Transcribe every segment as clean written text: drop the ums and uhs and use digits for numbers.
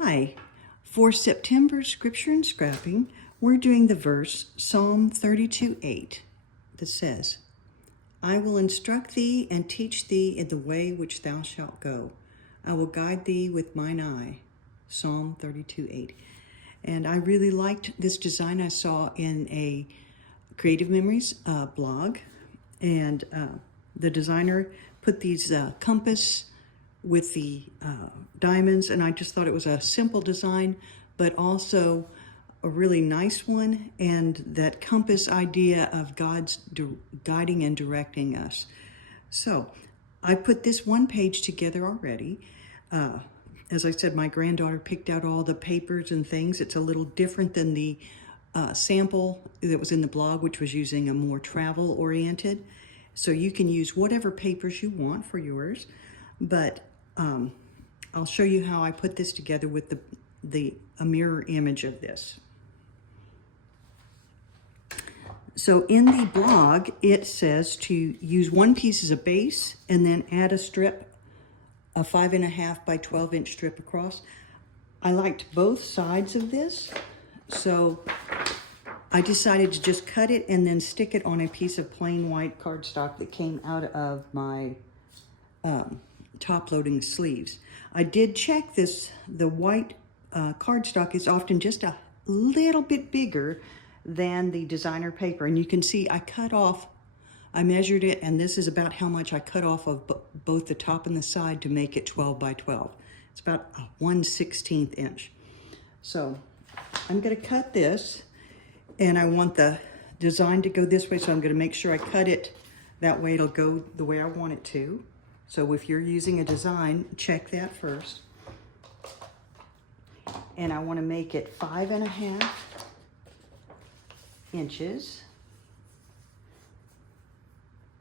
Hi, for September Scripture and Scrapping, we're doing the verse Psalm 32:8 that says, I will instruct thee and teach thee in the way which thou shalt go. I will guide thee with mine eye. Psalm 32:8. And I really liked this design I saw in a Creative Memories blog. And the designer put these compass with the diamonds, and I just thought it was a simple design, but also a really nice one, and that compass idea of God's guiding and directing us. So I put this one page together already. As I said, my granddaughter picked out all the papers and things. It's a little different than the sample that was in the blog, which was using a more travel-oriented. So you can use whatever papers you want for yours, but I'll show you how I put this together with a mirror image of this. So in the blog, it says to use one piece as a base and then add a strip, a 5.5 by 12 inch strip across. I liked both sides of this, so I decided to just cut it and then stick it on a piece of plain white cardstock that came out of my top loading sleeves. I did check this. The white cardstock is often just a little bit bigger than the designer paper, and you can see I measured it, and this is about how much I cut off of both the top and the side to make it 12 by 12. It's about a 1/16 inch. So I'm going to cut this, and I want the design to go this way, so I'm going to make sure I cut it that way it'll go the way I want it to. So if you're using a design, check that first. And I want to make it 5.5 inches.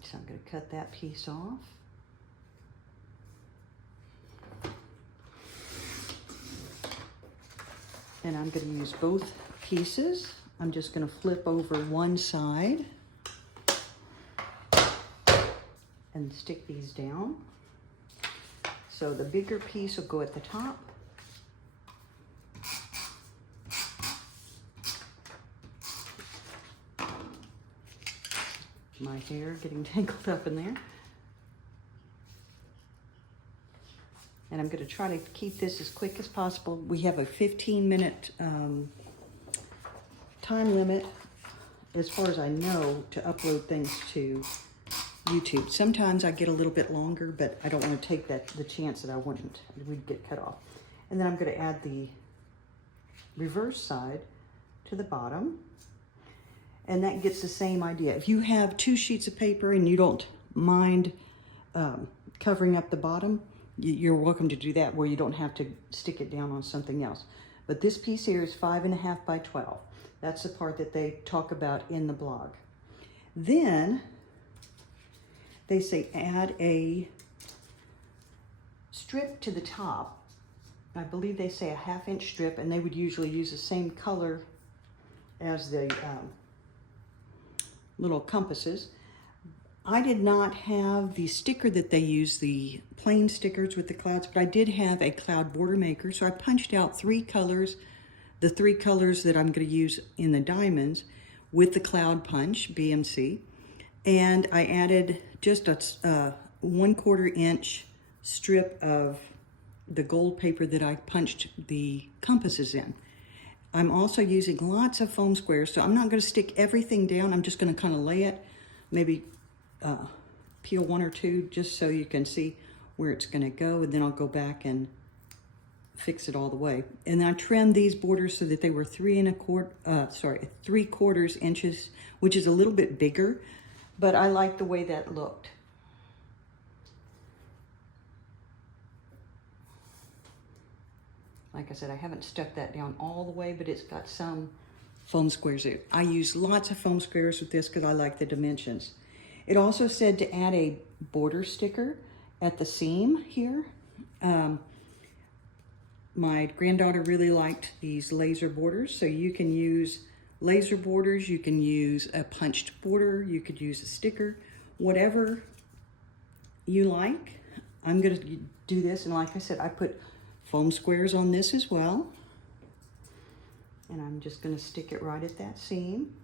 So I'm going to cut that piece off. And I'm going to use both pieces. I'm just going to flip over one side and stick these down. So the bigger piece will go at the top. My hair getting tangled up in there. And I'm going to try to keep this as quick as possible. We have a 15-minute time limit, as far as I know, to upload things to YouTube. Sometimes I get a little bit longer, but I don't want to take the chance that we'd get cut off. And then I'm going to add the reverse side to the bottom, and that gets the same idea. If you have 2 sheets of paper and you don't mind covering up the bottom, you're welcome to do that, where you don't have to stick it down on something else. But this piece here is 5.5 by 12. That's the part that they talk about in the blog. Then they say add a strip to the top. I believe they say a 1/2 inch strip, and they would usually use the same color as the little compasses. I did not have the sticker that they use, the plain stickers with the clouds, but I did have a cloud border maker, so I punched out 3 colors, the 3 colors that I'm going to use in the diamonds with the cloud punch, BMC, and I added just a 1/4 inch strip of the gold paper that I punched the compasses in. I'm also using lots of foam squares, so I'm not going to stick everything down. I'm just going to kind of lay it, maybe peel 1 or 2 just so you can see where it's going to go, and then I'll go back and fix it all the way. And I trimmed these borders so that they were 3/4 inches, which is a little bit bigger, but I like the way that looked. Like I said, I haven't stuck that down all the way, but it's got some foam squares in it. I use lots of foam squares with this because I like the dimensions. It also said to add a border sticker at the seam here. My granddaughter really liked these laser borders, so you can use laser borders, you can use a punched border, you could use a sticker, whatever you like. I'm going to do this, and like I said, I put foam squares on this as well. And I'm just going to stick it right at that seam.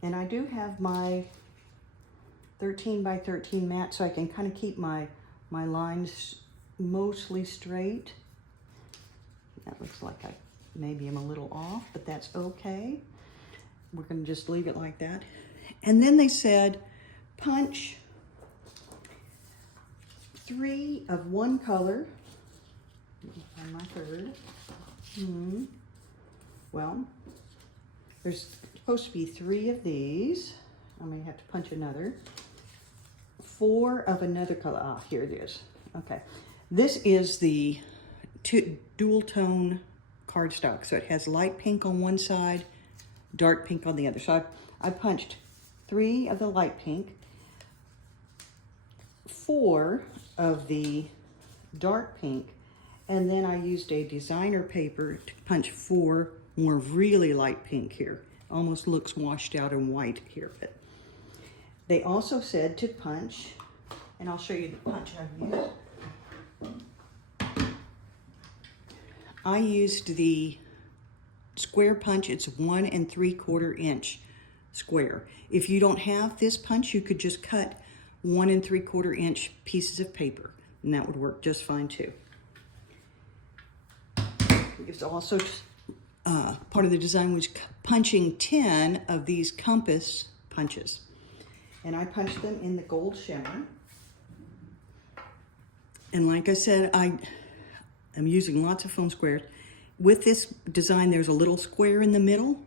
And I do have my 13 by 13 mat, so I can kind of keep my lines mostly straight. That looks like I maybe am a little off, but that's okay. We're going to just leave it like that. And then they said punch 3 of one color. And my third. Well, there's supposed to be 3 of these. I may have to punch another. 4 of another color. Ah, here it is. Okay. This is the dual tone cardstock. So it has light pink on one side, dark pink on the other. So I punched 3 of the light pink, 4 of the dark pink, and then I used a designer paper to punch 4 more really light pink here. Almost looks washed out and white here. But they also said to punch, and I'll show you the punch I've used. I used the square punch. It's 1 3/4 inch square. If you don't have this punch, you could just cut 1 3/4 inch pieces of paper, and that would work just fine too. It's also part of the design was punching 10 of these compass punches, and I punched them in the gold shimmer. And like I said, I'm using lots of foam squares. With this design, there's a little square in the middle,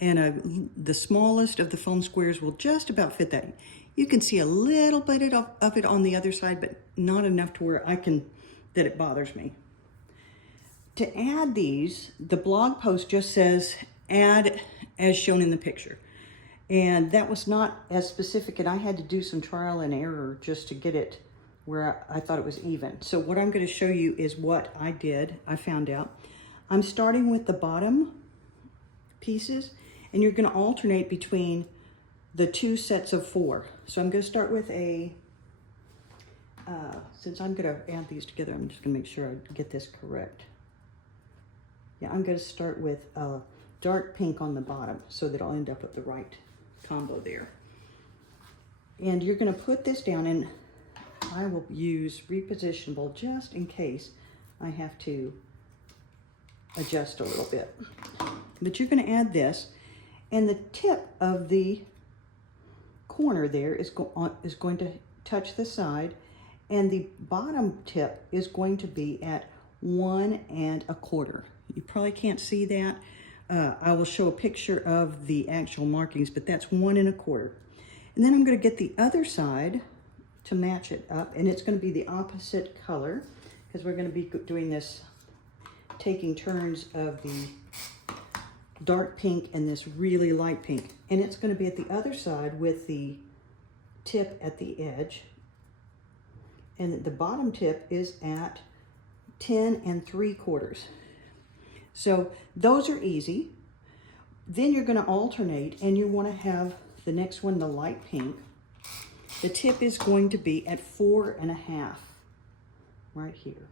and the smallest of the foam squares will just about fit that. You can see a little bit of it on the other side, but not enough to where that it bothers me. To add these, the blog post just says add as shown in the picture. And that was not as specific, and I had to do some trial and error just to get it where I thought it was even. So what I'm going to show you is what I did. I found out. I'm starting with the bottom pieces, and you're going to alternate between the 2 sets of 4. So I'm going to start with since I'm going to add these together, I'm just going to make sure I get this correct. Yeah, I'm going to start with dark pink on the bottom so that I'll end up with the right combo there. And you're going to put this down, and I will use repositionable just in case I have to adjust a little bit. But you're going to add this, and the tip of the corner there is going to touch the side, and the bottom tip is going to be at 1 1/4. You probably can't see that. I will show a picture of the actual markings, but that's 1 1/4. And then I'm going to get the other side to match it up, and it's going to be the opposite color because we're going to be doing this, taking turns of the dark pink and this really light pink. And it's going to be at the other side with the tip at the edge, and the bottom tip is at 10 3/4. So those are easy. Then you're going to alternate, and you want to have the next one, the light pink. The tip is going to be at 4 1/2 right here.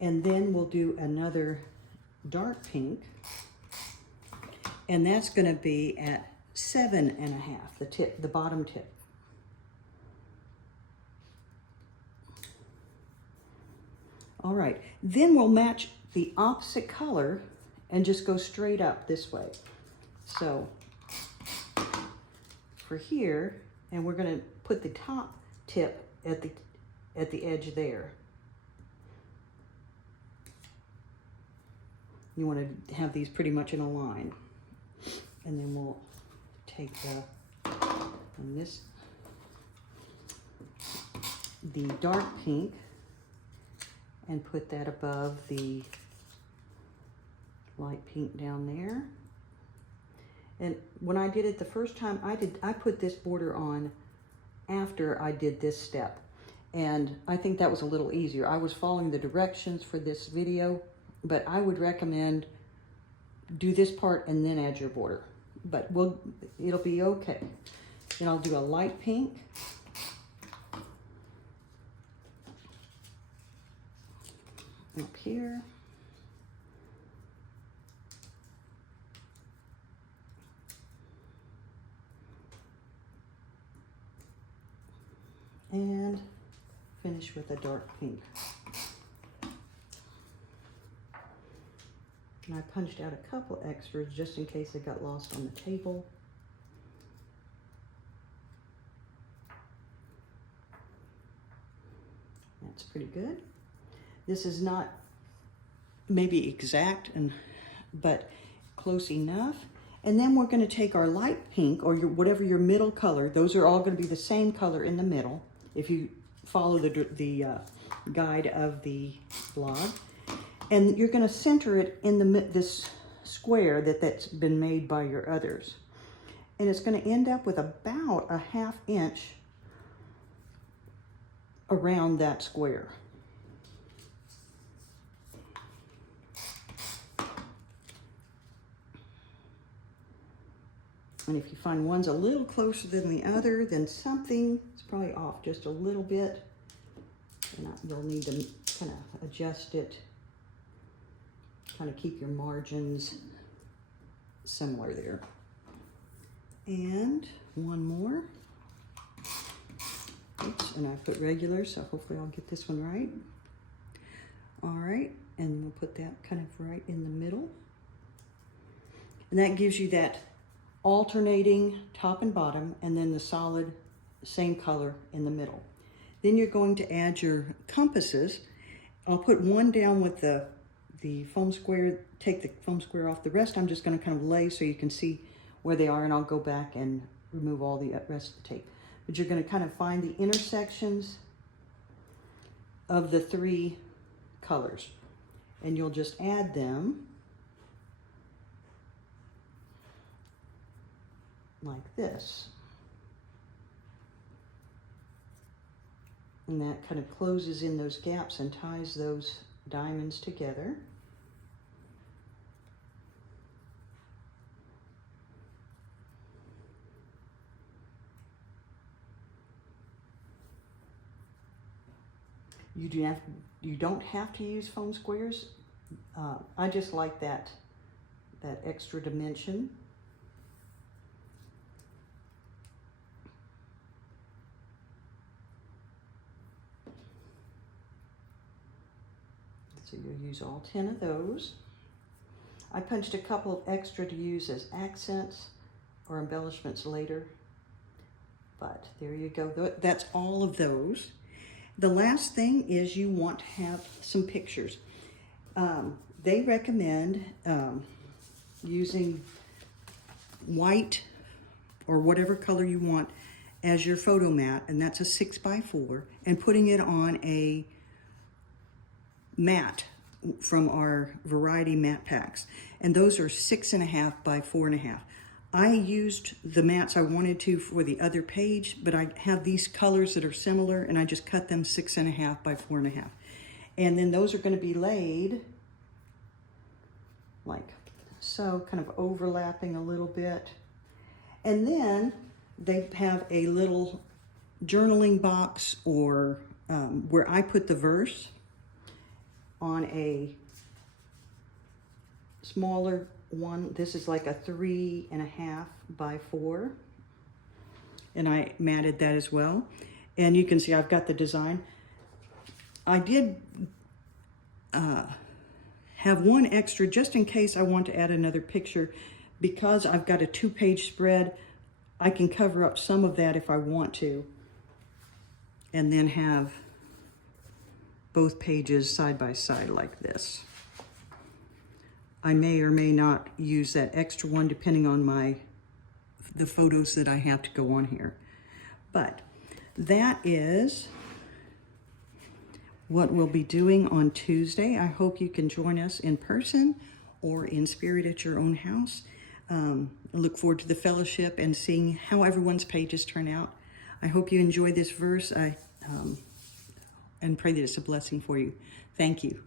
And then we'll do another dark pink, and that's going to be at 7 1/2, the tip, the bottom tip. All right, then we'll match the opposite color and just go straight up this way. So for here, and we're going to put the top tip at the edge there. You want to have these pretty much in a line. And then we'll take the dark pink and put that above the light pink down there. And when I did it the first time, I put this border on after I did this step. And I think that was a little easier. I was following the directions for this video, but I would recommend do this part and then add your border. But it'll be okay. Then I'll do a light pink. up here. And finish with a dark pink. And I punched out a couple extras just in case they got lost on the table. That's pretty good. This is not maybe exact, but close enough. And then we're going to take our light pink, or whatever your middle color. Those are all going to be the same color in the middle if you follow the guide of the blog. And you're going to center it in this square that's been made by your others. And it's going to end up with about a 1/2 inch around that square. And if you find one's a little closer than the other, then something is probably off just a little bit. And you'll need to kind of adjust it, kind of keep your margins similar there. And one more. Oops, and I put regular, so hopefully I'll get this one right. All right, and we'll put that kind of right in the middle. And that gives you that alternating top and bottom, and then the solid same color in the middle. Then you're going to add your compasses. I'll put one down with the foam square, take the foam square off. The rest I'm just going to kind of lay so you can see where they are, and I'll go back and remove all the rest of the tape. But you're going to kind of find the intersections of the 3 colors, and you'll just add them like this. And that kind of closes in those gaps and ties those diamonds together. You don't have to use foam squares. I just like that extra dimension. So you'll use all 10 of those. I punched a couple of extra to use as accents or embellishments later. But there you go. That's all of those. The last thing is you want to have some pictures. They recommend using white or whatever color you want as your photo mat, and that's a 6x4, and putting it on a mat from our variety mat packs. And those are 6.5 by 4.5. I used the mats I wanted to for the other page, but I have these colors that are similar, and I just cut them 6.5 by 4.5. And then those are going to be laid like so, kind of overlapping a little bit. And then they have a little journaling box, or where I put the verse on a smaller one. This is like a 3.5 by 4, and I matted that as well. And you can see I've got the design. I did have one extra just in case I want to add another picture. Because I've got a 2-page spread, I can cover up some of that if I want to, and then have both pages side by side like this. I may or may not use that extra one depending on the photos that I have to go on here. But that is what we'll be doing on Tuesday. I hope you can join us in person or in spirit at your own house. I look forward to the fellowship and seeing how everyone's pages turn out. I hope you enjoy this verse and pray that it's a blessing for you. Thank you.